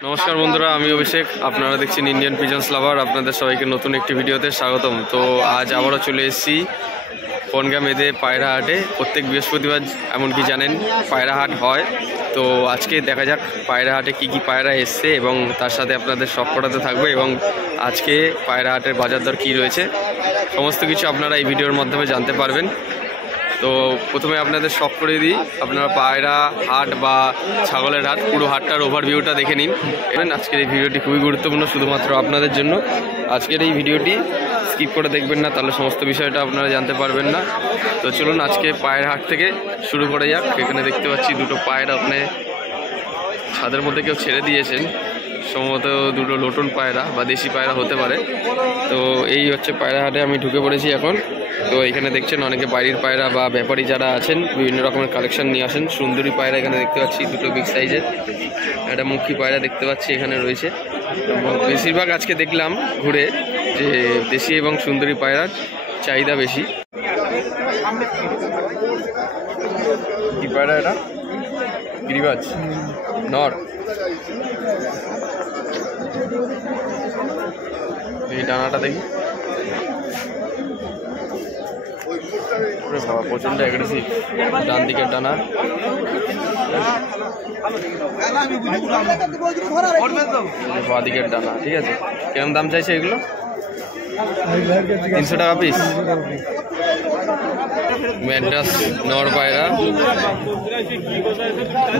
নমস্কার বন্ধুরা, আমি অভিষেক। আপনারা দেখছেন ইন্ডিয়ান পিজন্স লাভার। আপনাদের সবাইকে নতুন একটি ভিডিওতে স্বাগতম। তো আজ আবারও চলে এসেছি বনগাঁ মেদে পায়রা হাটে। প্রত্যেক বৃহস্পতিবার এমনকি জানেন পায়রা হাট হয়। তো আজকে দেখা যাক পায়রা হাটে কী কী পায়রা এসছে এবং তার সাথে আপনাদের সব করাতে থাকবে এবং আজকে পায়রা হাটের বাজার দর কী রয়েছে সমস্ত কিছু আপনারা এই ভিডিওর মাধ্যমে জানতে পারবেন। তো প্রথমে আপনাদের শখ করে দিই, আপনারা পায়রা হাট বা ছাগলের হাট পুরো হাটটার ওভারভিউটা দেখে নিন। এবং আজকের এই ভিডিওটি খুবই গুরুত্বপূর্ণ শুধুমাত্র আপনাদের জন্য। আজকের এই ভিডিওটি স্কিপ করে দেখবেন না, তাহলে সমস্ত বিষয়টা আপনারা জানতে পারবেন না। তো চলুন আজকে পায়রা হাট থেকে শুরু করে যাক। এখানে দেখতে পাচ্ছি দুটো পায়রা ওখানে ছাদের মধ্যে কেউ ছেড়ে দিয়েছেন, সম্ভবত দুটো লোটন পায়রা বা দেশি পায়রা হতে পারে। তো এই হচ্ছে পায়রা হাটে আমি ঢুকে পড়েছি এখন। তো এখানে দেখছেন অনেকে বাড়ির পায়রা বা ব্যাপারী যারা আছেন বিভিন্ন রকমের কালেকশন নিয়ে আসেন। সুন্দরী পায়রা এখানে দেখতে পাচ্ছি দুটো বিগ সাইজের, একটা মুখী পায়রা দেখতে পাচ্ছি এখানে রয়েছে। বেশিরভাগ আজকে দেখলাম ঘুরে যে দেশি এবং সুন্দরী পায়রার চাহিদা বেশি। কি পায়রা এটা? গিরিবাজ নর। এই ডানাটা দেখি, বাবা প্রচন্ড অ্যাগ্রেসিভ। ডান দিকের ডানা, বাঁ দিকের ডানা। ঠিক আছে, কিরম দাম চাইছে এগুলো? 300 টাকা পিস। ম্যাড্রাস নর পায়রা,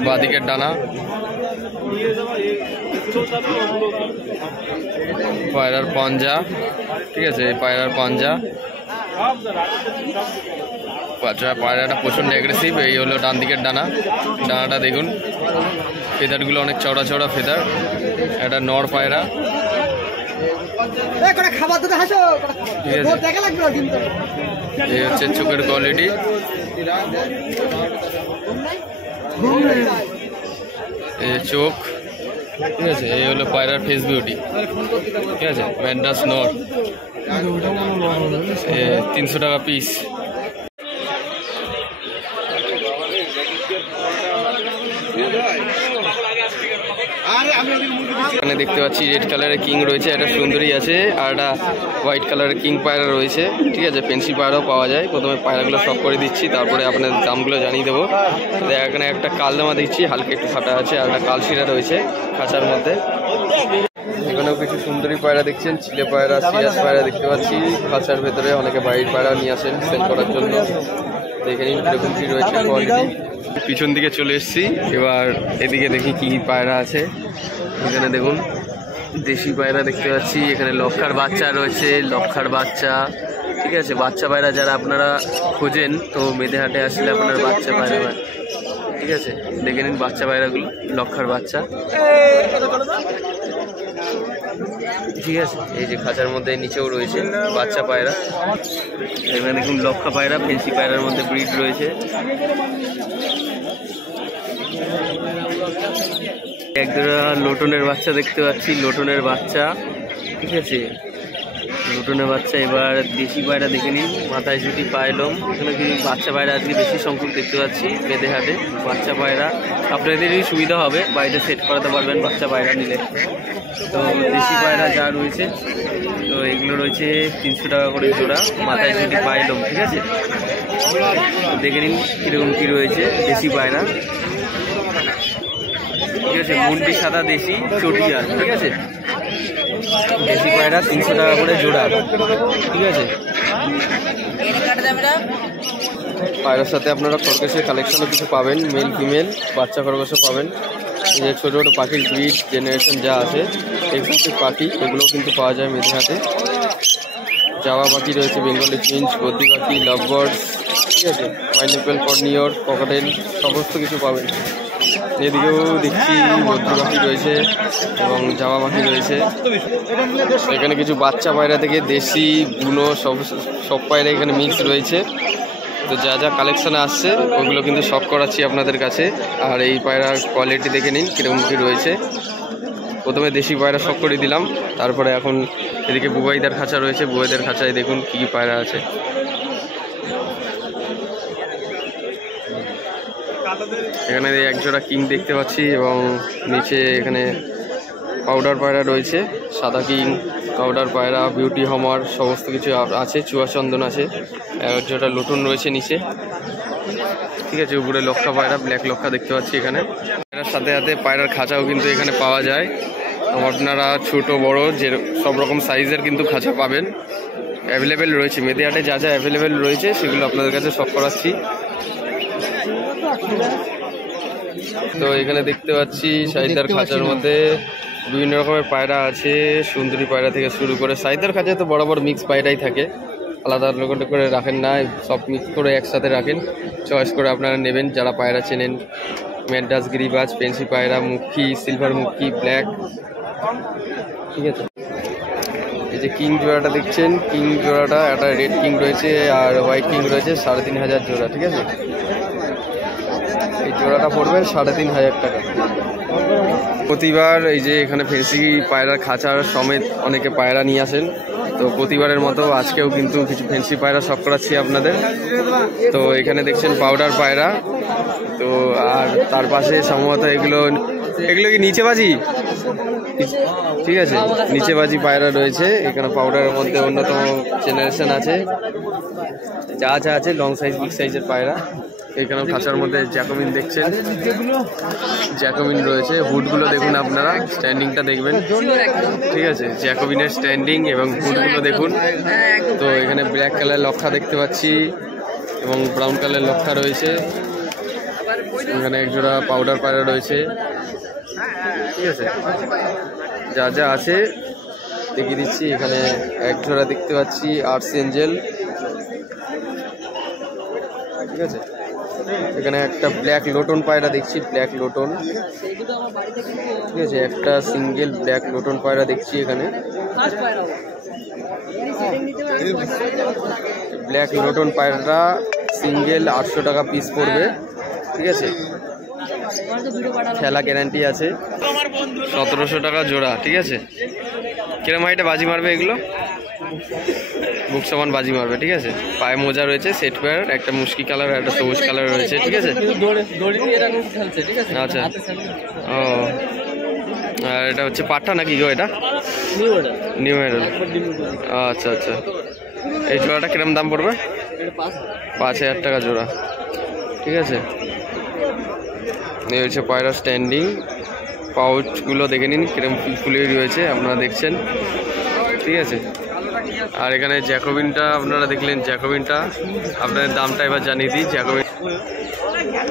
বাঁ দিকের ডানা, পায়রার পাঞ্জা। ঠিক আছে, এই পায়রার পাঞ্জা। পায়রাটা প্রচন্ড অ্যাগ্রেসিভ। এই হলো ডান দিকের ডানা, ডানাটা দেখুন, ফেদারগুলো অনেক চড়া চড়া ফেদার। একটা নর পায়রা। এই হচ্ছে চোখের কোয়ালিটি। এই চোখ। ঠিক আছে, এই হলো পায়রার ফেস বিউটি। ঠিক আছে, ম্যাড্রাস নর, 300 টাকা পিস। এখানে দেখতে পাচ্ছি রেড কালারের কিং রয়েছে, একটা সুন্দরী আছে, আর একটা হোয়াইট কালারের কিং পায়রা রয়েছে। ঠিক আছে, পেন্সি পায়রাও পাওয়া যায়। প্রথমে পায়রাগুলো সব করে দিচ্ছি, তারপরে আপনাদের দামগুলো জানিয়ে দেবো। এখানে একটা কালদামা দিচ্ছি, হালকা একটু ফাটা আছে, আর একটা কালশিরা রয়েছে খাঁচার মধ্যে। এখানেও কিছু সুন্দরী পায়রা দেখছেন, চিলে পায়রা, সিরাজ পায়রা দেখতে পাচ্ছি খাঁচার ভেতরে। অনেকে বাড়ির পায়রা নিয়ে আসেন সেল করার জন্য। দেখে নিন কিরকম কি রয়েছে কোয়ালিটি। পিছন দিকে চলে এসেছি, এবার এদিকে দেখি কি পায়রা আছে। এখানে দেখুন দেশি পায়রা দেখতে পাচ্ছি, এখানে লক্ষার বাচ্চা রয়েছে, লক্ষার বাচ্চা। ঠিক আছে, বাচ্চা পায়রা যারা আপনারা খোঁজেন তো মেদে হাটে আসলে আপনার বাচ্চা পায়রা। ঠিক আছে, দেখে নিন বাচ্চা পায়রাগুলো, লক্ষার বাচ্চা। ঠিক আছে, এই যে খাঁচার মধ্যে নিচেও রয়েছে বাচ্চা পায়রা। এখানে দেখুন লক্ষা পায়রা, ফেন্সি পায়রার মধ্যে ব্রিড রয়েছে। একজোড়া লোটনের বাচ্চা দেখতে পাচ্ছি, লোটনের বাচ্চা। ঠিক আছে, লোটনের বাচ্চা। এবার দেশি পায়রা দেখে নিন, মাথায় ছুটি, পায়লম। এখানে কি বাচ্চা পায়রা আজকে বেশি সংখ্যক দেখতে পাচ্ছি মেদে হাটে। বাচ্চা পায়রা আপনাদেরই সুবিধা হবে, বাড়িতে সেট করাতে পারবেন বাচ্চা পায়রা নিলে। তো দেশি পায়রা যা রয়েছে, তো এগুলো রয়েছে 300 টাকা করে জোড়া, মাথায় ছুটি, পায়লম। ঠিক আছে, দেখে নিন কীরকম কী রয়েছে দেশি পায়রা। ঠিক আছে, মুন্ডি সাদা দেশি চটিয়ার। ঠিক আছে, দেশি পায়রা 300 টাকা করে জোড়া। ঠিক আছে, পায়রার সাথে আপনারা খরগোশের কালেকশনও কিছু পাবেন, মেল ফিমেল বাচ্চা খরগোশও পাবেন। এই যে ছোটো ছোটো পাখির ব্রিড জেনারেশন যা আছে এক্সোটিক পাখি, এগুলোও কিন্তু পাওয়া যায় মেদে হাটে। জাওয়া পাখি রয়েছে, বেঙ্গলি ফিঞ্চ, গদ্দি পাখি, লাভ বার্ডস। ঠিক আছে, পাইনঅ্যাপেল, কর্নিয়র, ককাটেল সমস্ত কিছু পাবেন। এদিকেও দেখছি বদ্রি পাখি রয়েছে এবং জামা পাখি রয়েছে। এখানে কিছু বাচ্চা পায়রা থেকে দেশি বুনো সব পায়রা এখানে মিক্স রয়েছে। তো যা যা কালেকশানে আসছে ওগুলো কিন্তু শখ করাচ্ছি আপনাদের কাছে। আর এই পায়রার কোয়ালিটি দেখে নিন কীরকম কী রয়েছে। প্রথমে দেশি পায়রা শখ করে দিলাম, তারপরে এখন এদিকে বুবাইদার খাঁচা রয়েছে, বুবাইদার খাঁচায় দেখুন কী কী পায়রা আছে। এখানে এক জোড়া কিং দেখতে পাচ্ছি এবং নিচে এখানে পাউডার পায়রা রয়েছে, সাদা কিং, পাউডার পায়রা, বিউটি হমার সমস্ত কিছু আছে, চুয়া চন্দন আছে, যেটা লটুন রয়েছে নিচে, ঠিক আছে। উপরে লক্ষা পায়রা, ব্ল্যাক লক্ষা দেখতে পাচ্ছি এখানে। পায়রার সাথে সাথে পায়রার খাঁচাও কিন্তু এখানে পাওয়া যায়। আপনারা ছোট বড় যে সব রকম সাইজের কিন্তু খাঁচা পাবেন, অ্যাভেলেবেল রয়েছে। মেদিহাটে যা যা অ্যাভেলেবেল রয়েছে সেগুলো আপনাদের কাছে সব করাচ্ছি। তো এখানে দেখতে পাচ্ছি সাইদার খাঁচার মধ্যে বিভিন্ন রকমের পায়রা আছে, সুন্দরী পায়রা থেকে শুরু করে। সাইদার খাঁচায় তো বরাবর মিক্স পায়রাই থাকে, আলাদা আলাদা করে রাখেন না, সব মিক্স করে একসাথে রাখেন। চয়েস করে আপনারা নেবেন যারা পায়রা চেনেন। ম্যাড্রাস, গিরিবাজ, পেন্সি পায়রা, মুখী, সিলভার মুখী, ব্ল্যাক, ঠিক আছে। এই যে কিং জোড়াটা দেখছেন, কিং জোড়াটা একটা রেড কিং রয়েছে আর হোয়াইট কিং রয়েছে, 3,500 জোড়া, ঠিক আছে। এই জোড়াটা পড়বে 3,500 টাকা। প্রতিবার এই যে এখানে ফেন্সি পায়রার খাঁচার সমেত অনেকে পায়রা নিয়ে আসেন, তো প্রতিবারের মতো আজকেও কিন্তু কিছু ফেন্সি পায়রা শখ করাচ্ছি আপনাদের। তো এখানে দেখছেন পাউডার পায়রা, তো আর তার পাশে সম্ভবত এগুলো কি নিচে বাজি, ঠিক আছে, নিচে বাজি পায়রা রয়েছে এখানে। পাউডারের মধ্যে অন্যতম জেনারেশন আছে, যা যা আছে লং সাইজ বিগ সাইজের পায়রা। এখানে খাঁচার মধ্যে জ্যাকোমিন দেখছেন, জ্যাকোমিন রয়েছে। হুডগুলো দেখুন আপনারা, স্ট্যান্ডিংটা দেখবেন, ঠিক আছে। জ্যাকোমিনের স্ট্যান্ডিং এবং হুডগুলো দেখুন। তো এখানে ব্ল্যাক কালার লক্ষা দেখতে পাচ্ছি এবং ব্রাউন কালার লক্ষা রয়েছে। এখানে একজোড়া পাউডার পায়রা রয়েছে, ঠিক আছে। যা যা আছে দেখিয়ে দিচ্ছি। এখানে এক জোড়া দেখতে পাচ্ছি আর্টস এঞ্জেল, ঠিক আছে। এখানে একটা ব্ল্যাক লোটন পায়রা দেখছি, ব্ল্যাক লোটন, ঠিক আছে। একটা সিঙ্গেল ব্ল্যাক লোটন পায়রা দেখছি এখানে, ব্ল্যাক লোটন পায়রাটা সিঙ্গেল 800 টাকা পিস পড়বে, ঠিক আছে। খেলা গ্যারান্টি আছে, 1700 টাকা জোড়া, ঠিক আছে। কিরম হাইটে বাজি মারবে এগুলো? বুক সমান বাজি মারবে, ঠিক আছে। পায়ে মোজা রয়েছে, সেট পেয়ার, একটা মুশকি কালার একটা সবুজ কালার রয়েছে, ঠিক আছে। আচ্ছা, ও আর এটা হচ্ছে পাঠা নাকি গো? এটা নিউ মডেল, আচ্ছা আচ্ছা। এই জোড়াটা কিরম দাম পড়বে? 5,000 টাকা জোড়া, ঠিক আছে। এই হচ্ছে পায়রা স্ট্যান্ডিং। পাউচগুলো দেখে নিন কিরম ফুলফুলি রয়েছে, আপনারা দেখছেন, ঠিক আছে। আর এখানে জ্যাকোবিনটা আপনারা দেখলেন, জ্যাকোবিনটা আপনাদের দামটা এবার জানিয়ে দিই। জ্যাকোবিন,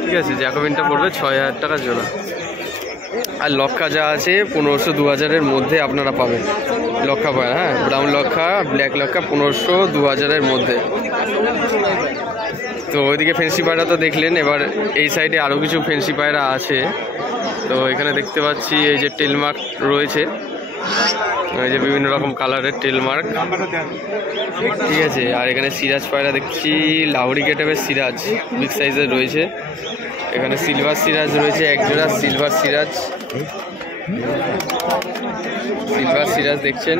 ঠিক আছে, জ্যাকোবিনটা পড়বে 6,000 টাকা জোড়া। আর লক্ষা যা আছে 1500-2000-এর মধ্যে আপনারা পাবেন লক্ষা পায়রা, হ্যাঁ। ব্রাউন লক্ষা, ব্ল্যাক লক্ষা 1500-2000-এর মধ্যে। তো ওইদিকে ফেন্সি পায়রা তো দেখলেন, এবার এই সাইডে আরও কিছু ফেন্সি পায়রা আছে। তো এখানে দেখতে পাচ্ছি এই যে টেলমার্ক রয়েছে, এই যে বিভিন্ন রকম কালারের টেলমার্ক, ঠিক আছে। আর এখানে সিরাজ পায়রা দেখছি, লাউড়ি গেটআপের সিরাজ বিগ সাইজের রয়েছে। এখানে সিলভার সিরাজ রয়েছে এক জোড়া, সিলভার সিরাজ, সিলভার সিরাজ দেখছেন।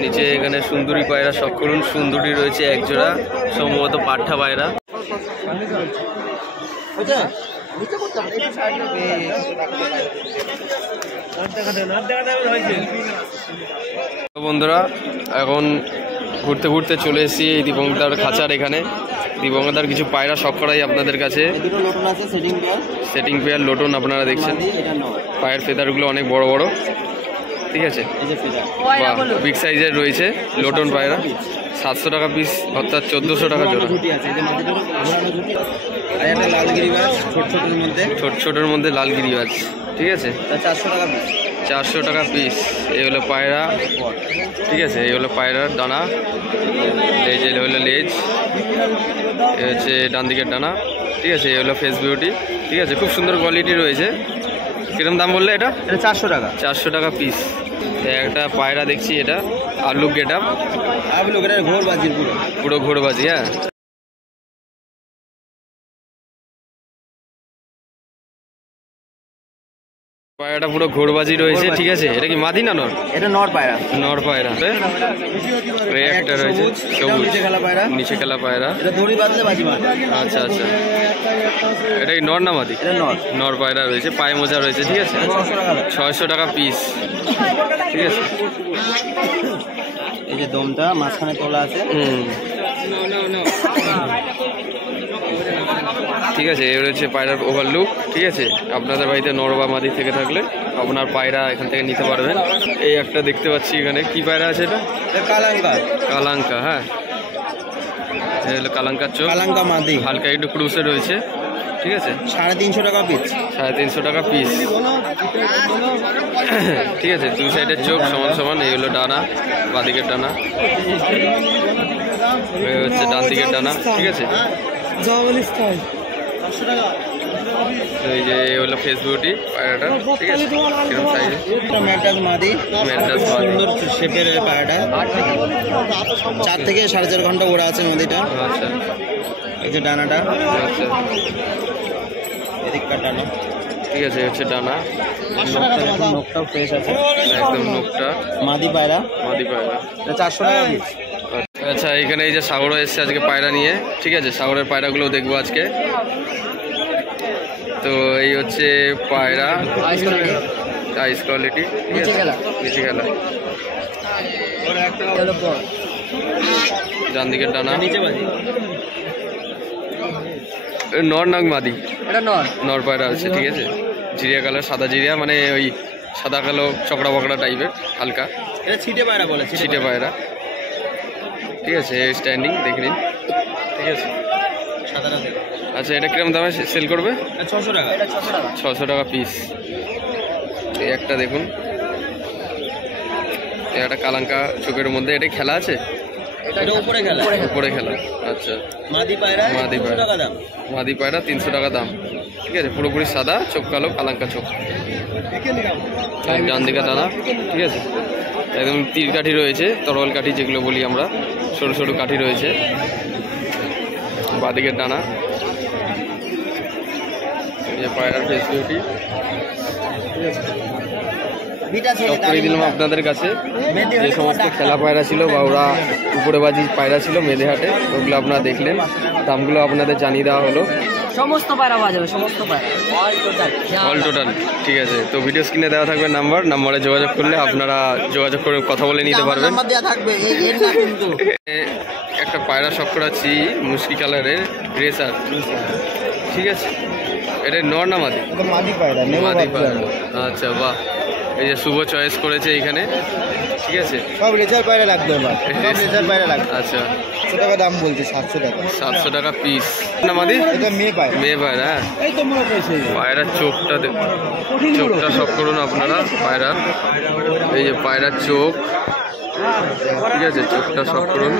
নিচে এখানে সুন্দরী পায়রা শখ করুন, সুন্দরী রয়েছে এক জোড়া, সম্ভবত পাঠা পায়রা। বন্ধুরা এখন ঘুরতে ঘুরতে চলে এসেছি এই দীপঙ্কদার খাঁচার এখানে। দীপঙ্কদার কিছু পায়রা শখ করাই আপনাদের কাছে। সেটিং পেয়ার লোটন আপনারা দেখছেন, পায়ের ফেদারগুলো অনেক বড় বড়, ঠিক আছে। বিগ সাইজের রয়েছে লোটন পায়রা, 700 টাকা পিস, অর্থাৎ 1400 টাকা জোড়া। ছোট ছোটোর মধ্যে লাল গিরিবাজ, ঠিক আছে, 400 টাকা পিস। এই হলো পায়রা, ঠিক আছে। এই হলো পায়রার ডানা, লেজ, এই হলো লেজ, এ হচ্ছে ডান দিকের ডানা, ঠিক আছে। এই হলো ফেস বিউটি, ঠিক আছে। খুব সুন্দর কোয়ালিটি রয়েছে। কিরম দাম বললে? এটা 400 টাকা, 400 টাকা পিস। একটা পায়রা দেখছি, এটা আলু গেটআপ, পুরো ঘোরবাজি, হ্যাঁ। পায়রাটা পুরো ঘোরবাজি রয়েছে, ঠিক আছে। এটা কি মাদি না নর? এটা নর পায়রা। নর পায়রা, একটা রয়েছে সবুজ, নিচে খেলা পায়রা। আচ্ছা আচ্ছা, এটা কি নর না মাদি? নর পায়রা রয়েছে, পায়ে মোজা রয়েছে, ঠিক আছে। 600 টাকা পিস, ঠিক আছে। এই যে দমটা মাঝখানে তোলা আছে। ঠিক আছে, এর হচ্ছে পায়রার ওভারলুক, ঠিক আছে। আপনাদের বাড়িতে নর বা মাদি থেকে থাকলে আপনার পায়রা এখান থেকে নিতে পারবেন। এই একটা দেখতে পাচ্ছি এখানে, কি পায়রা আছে এটা? কালাঙ্কা। কালাঙ্কা, হ্যাঁ, এটা কালাঙ্কার চোখ, কালাঙ্কা মাদি, হালকা একটু ক্রুসে রয়েছে, ঠিক আছে। 350 টাকা পিস। 350 টাকা পিস, ঠিক আছে। দুই সাইডের চোখ সমান সমান। এই হলো ডানা, বাঁদিকের ডানা, এই হচ্ছে ডান দিকের ডানা, ঠিক আছে। এই যে হলো ফেস বিউটি পায়রাটা, ঠিক আছে। এরকম সাইজে ম্যাড্রাস মাদি, ম্যাড্রাস মাদি, সুন্দর শেপের পায়রাটা। 4 থেকে 4.5 ঘন্টা ওড়া আছে নদীটা। আচ্ছা, এই যে ডানাটা, আচ্ছা, এদিককার ডানা, ঠিক আছে। হচ্ছে ডানা, নখটাও ফ্রেশ আছে একদম নখটা। মাদি পায়রা, মাদি পায়রা, 400 টাকা পিস। আচ্ছা, এখানে এই যে সাগরও এসছে আজকে পায়রা নিয়ে, ঠিক আছে। সাগরের পায়রাগুলো দেখবো আজকে। তো এই হচ্ছে পায়রা, আইস কোয়ালিটি, নিচে খেলা, ডান দিকের ডানা, নর নাগ মাদি, নর পায়রা আছে, ঠিক আছে। জিরিয়া কালার, সাদা জিরিয়া, মানে ওই সাদা কালো চকড়া বকড়া টাইপের, হালকা ছিটে পায়রা বলে, ছিটে পায়রা, ঠিক আছে। স্ট্যান্ডিং দেখে নিন, ঠিক আছে। আচ্ছা, এটা কিরকম দামে সেল করবে? 600 টাকা। 600 টাকা পিস। এই একটা দেখুন, একটা কালাঙ্কা চোখের মধ্যে, এটা খেলা আছে, উপরে খেলা। আচ্ছা, মাদি পায়রা 300 টাকা দাম, ঠিক আছে। পুরোপুরি সাদা, চোখ কালো, কালাঙ্কা চোখ, ডান দিকে দানা, ঠিক আছে। একদম তীর কাঠি রয়েছে, তরোয়াল কাঠি যেগুলো বলি আমরা, সরু সরু কাঠি রয়েছে। বাঁদিকের ডানা, এই যে পায়রার ফেস বিউটি, ঠিক আছে। সব করে দিলাম আপনাদের কাছে। যে সমস্ত খেলা পায়রা ছিল বা ওরা উপরে বাজি পায়রা ছিল মেদে হাটে, ওগুলো আপনারা দেখলেন, দামগুলো আপনাদের জানিয়ে দেওয়া হলো। সমস্ত পায়রা পাওয়া যাবে, সমস্ত পায়রা অল টোটাল, ঠিক আছে। তো ভিডিও স্ক্রিনে দেওয়া থাকবে নাম্বারে যোগাযোগ করলে আপনারা যোগাযোগ করে কথা বলে নিতে পারবেন। একটা পায়রা শখ করাচ্ছি, মুশকি কালারের রেসার, ঠিক আছে। এটা নর না মাদি? মাদি পায়রা। আচ্ছা, বাহ। এই যে শুভ চয়েস করেছে এইখানে, ঠিক আছে। সব রেজার পায়রা লাগবে, আচ্ছা, 700 টাকা দাম বলছে। 700 টাকা। 700 টাকা পিস না মাদি? এটা মেয়ে পায়রা, হ্যাঁ। পায়রার চোখটা সব করুন আপনারা পায়রার। এই যে পায়রার চোখ, ঠিক আছে, চোখটা সব করুন।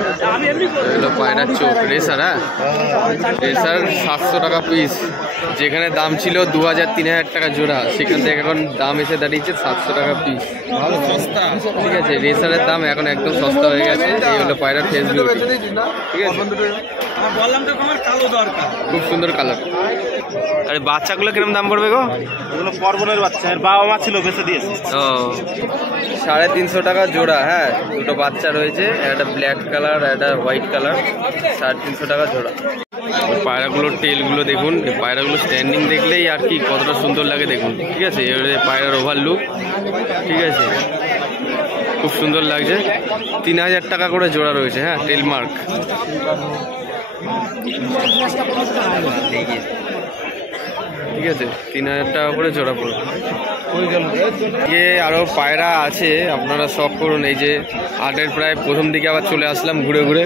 এগুলো পায়রার চোখ, রেসার, হ্যাঁ, রেসার 700 টাকা পিস। যেখানে দাম ছিল 2000-3000 টাকা জোড়া, সেখান থেকে এখন দাম এসে দাঁড়িয়েছে 700 টাকা পিস, ভালো সস্তা, ঠিক আছে। রেসারের দাম এখন একদম সস্তা হয়ে গেছে। এই হলো পায়রার ফেস বিউটি, ঠিক আছে। খুব সুন্দর কালার। আরে বাচ্চাগুলো কিরকম দাম পড়বে গো? এগুলো পর্বনের বাচ্চা, এর বাবা মা ছিল, বেঁচে দিয়েছে। ও, 350 টাকা জোড়া, হ্যাঁ। দুটো বাচ্চা রয়েছে, একটা ব্ল্যাক কালার, একটা হোয়াইট কালার, 350 টাকা জোড়া। পায়রাগুলোর টেলগুলো দেখুন, পায়রাগুলো স্ট্যান্ডিং দেখলেই আর কি কতটা সুন্দর লাগে দেখুন, ঠিক আছে। এবারে পায়রার ওভারলুক, ঠিক আছে, খুব সুন্দর লাগছে। 3000 টাকা করে জোড়া রয়েছে, হ্যাঁ, টেল মার্ক, ঠিক আছে। 3000 টাকা করে জোড়া পড়বে। আরও পায়রা আছে, আপনারা শখ করুন। এই যে হাটের প্রায় প্রথম দিকে আবার চলে আসলাম ঘুরে ঘুরে।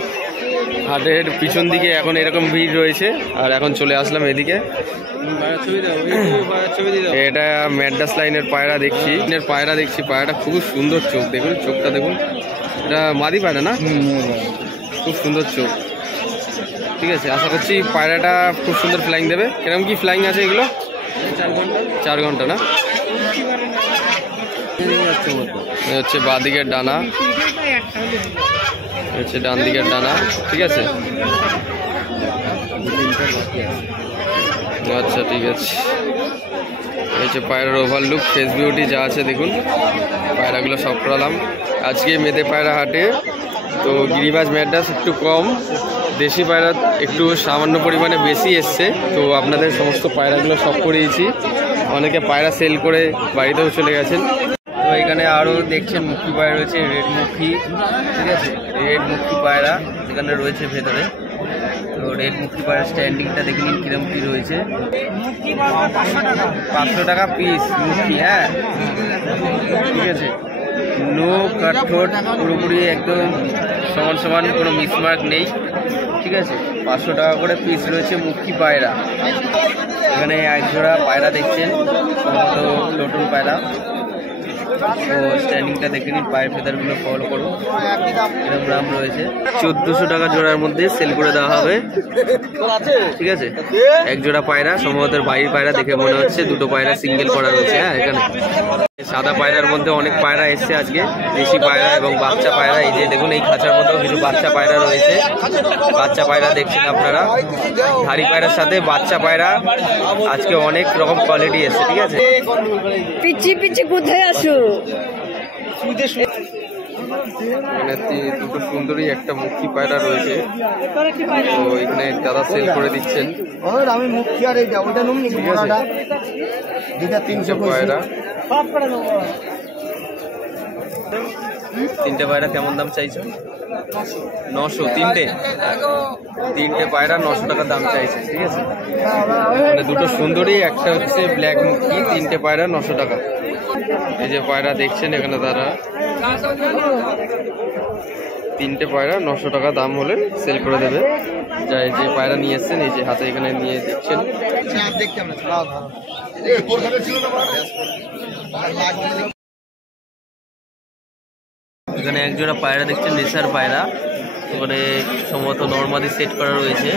হাটের পিছন দিকে এখন এরকম ভিড় রয়েছে, আর এখন চলে আসলাম এদিকে। এটা ম্যাড্রাস লাইনের পায়রা দেখছি, পায়রাটা খুব সুন্দর চোখ দেখুন, চোখটা দেখুন। এটা মাদি পায়রা না? খুব সুন্দর চোখ, ঠিক আছে। আশা করছি পায়রাটা খুব সুন্দর ফ্লাইং দেবে। কিরকম কি ফ্লাইং আছে এগুলো? 4 ঘন্টা না? হচ্ছে বাঁ দিকের ডানা, হচ্ছে ডান দিকের ডানা, ঠিক আছে। আচ্ছা, ঠিক আছে। এই যে পায়রার ওভারলুক, ফেস বিউটি যা আছে দেখুন, পায়রাগুলো সব করালাম আজকে মেদে পায়রা হাটে। তো গিরিবাজ ম্যাড্রাস একটু কম, দেশি পায়রা একটু সামান্য পরিমাণে বেশি এসছে। তো আপনাদের সমস্ত পায়রাগুলো সব করিয়েছি, অনেকে পায়রা সেল করে বাড়িতেও চলে গেছেন। তো এখানে আরও দেখছেন মুখী পায়রা রয়েছে, রেড মুখী, ঠিক আছে, রেড মুখী পায়রা এখানে রয়েছে ভেতরে। তো রেড মুখী পায়রা স্ট্যান্ডিংটা দেখে নিন কিরম কী রয়েছে। 500 টাকা পিস মুখী, হ্যাঁ ঠিক আছে। নো কাঠোট, পুরোপুরি একদম সমান সমান, কোনো মিসমার্ক নেই, ঠিক আছে। 500 টাকা করে পিস রয়েছে মুখী পায়রা। এখানে একজোড়া পায়রা দেখছেন, সম্ভবত নতুন পায়রা। তো স্ট্যান্ডিংটা দেখে নিন, পায়ের ফেদারগুলো ফলো করুন, এরকম দাম রয়েছে। 1400 টাকা জোড়ার মধ্যে সেল করে দেওয়া হবে, ঠিক আছে। এক জোড়া পায়রা, সম্ভবত বাড়ির পায়রা দেখে মনে হচ্ছে, দুটো পায়রা সিঙ্গেল করা রয়েছে। হ্যাঁ, এখানে সাদা পায়রার মধ্যে অনেক পায়রা এসছে আজকে, দেশি পায়রা এবং বাচ্চা পায়রা। এই যে দেখুন, এই খাঁচার মধ্যেও কিছু বাচ্চা পায়রা রয়েছে। বাচ্চা পায়রা দেখছেন আপনারা, ধাড়ি পায়রার সাথে বাচ্চা পায়রা আজকে অনেক রকম কোয়ালিটি এসছে, ঠিক আছে। পিচি পিচি কোথায় আসো? এখানে দুটো সুন্দরী একটা মুখী পায়রা রয়েছে। তো এখানে দাদা সেল করে দিচ্ছেন, আমি মুখী আর এইটা ওটা নুমনি পায়রা 3টে পায়রা কেমন দাম চাইছো? 900। তিনটে পায়রা 900 টাকা দাম চাইছে, ঠিক আছে। মানে দুটো সুন্দরী, একটা হচ্ছে ব্ল্যাক মুখী, 3টে পায়রা 900 টাকা। এই যে পায়রা দেখছেন এখানে তারা, 3টে পায়রা 900 টাকা দাম হলে সেল করে দেবে। যাই যে পায়রা নিয়ে এসছেন, এই যে হাতে এখানে নিয়ে দেখছেন। এখানে একজোড়া পায়রা দেখছেন, রেসার পায়রা। এবারে সম্ভবত নর্মালি সেট করা রয়েছে,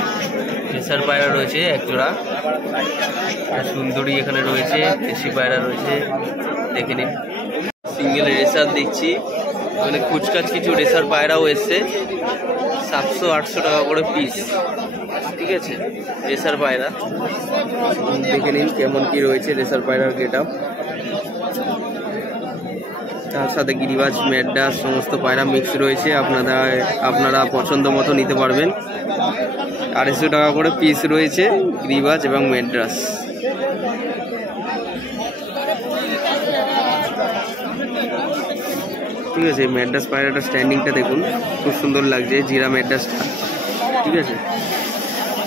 রেসার পায়রা রয়েছে একজোড়া। সুন্দরী এখানে রয়েছে, দেশি পায়রা রয়েছে, দেখে নিন। সিঙ্গেল রেসার দেখছি, মানে কুচকাচ কিছু রেসার পায়রাও এসছে। 700-800 টাকা করে পিস, ঠিক আছে, রেসার পায়রা। দেখে নিন কেমন কি রয়েছে রেসার পায়রার গেট আপ। তার সাথে গিরিবাজ ম্যাড্রাস সমস্ত পায়রা মিক্স রয়েছে, আপনারা পছন্দ মতো নিতে পারবেন। 250 টাকা করে পিস রয়েছে গিরিবাজ এবং ম্যাড্রাস। ঠিক আছে, ম্যাড্রাস পায়রাটা স্ট্যান্ডিংটা দেখুন, খুব সুন্দর লাগছে, জিরা ম্যাড্রাসটা, ঠিক আছে।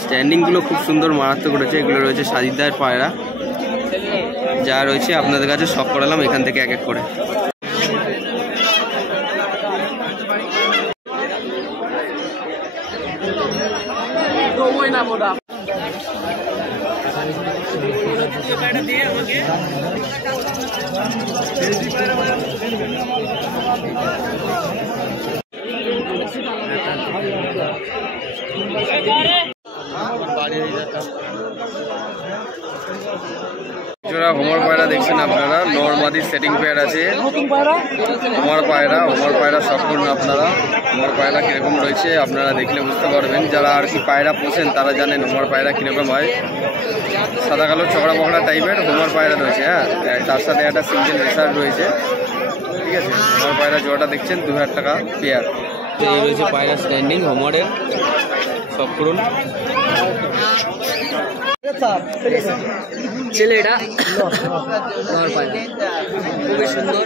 স্ট্যান্ডিংগুলো খুব সুন্দর, মারাত্মক রয়েছে। এগুলো রয়েছে সাজিদার পায়রা, যা রয়েছে আপনাদের কাছে সব করালাম এখান থেকে এক এক করে। জোড়া হোমর পায়রা দেখছেন আপনারা, নর্মাদি সেটিং পেয়ার আছে। হোমর পায়রা সম্পূর্ণ আপনারা হোমর পায়রা কিরকম রয়েছে আপনারা দেখলে বুঝতে পারবেন। যারা আর কি পায়রা পোষেন তারা জানেন হোমর পায়রা কিরকম হয়। সাদা কালো চকড়া পকড়া টাইপের হোমর পায়রা রয়েছে। হ্যাঁ, তার সাথে একটা সিঙ্গেল রেসার রয়েছে, ঠিক আছে। হোমর পায়রা জোড়াটা দেখছেন 2000 টাকা পেয়ার। এই রয়েছে পায়রা স্ট্যান্ডিং হোমরের, সব করুন। ছেলেটা খুবই সুন্দর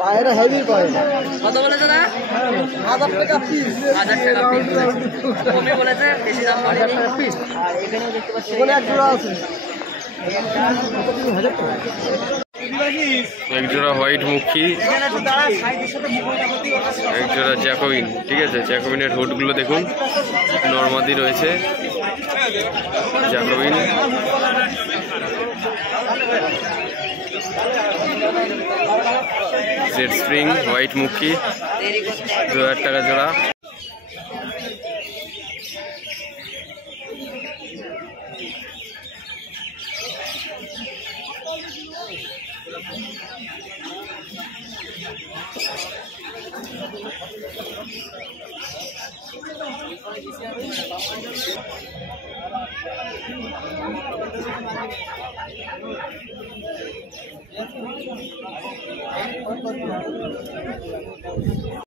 পায়রা, হেভি পায়রা। কত বলেছে না? 1000 টাকা পিস। 1000 টাকা পিস কমে বলেছে, বেশি দাম বলে। 1000 টাকা পিস। আর এখানে দেখতে পাচ্ছেন কোন এক জোড়া আছে, এক জোড়া হোয়াইট মুখী, এক জোড়া জ্যাকোবিন, ঠিক আছে। জ্যাকোবিনের হুডগুলো দেখুন, নর্মাদি রয়েছে জ্যাকোবিন। জেড স্প্রিং হোয়াইট মুখী 2000 টাকা জোড়া।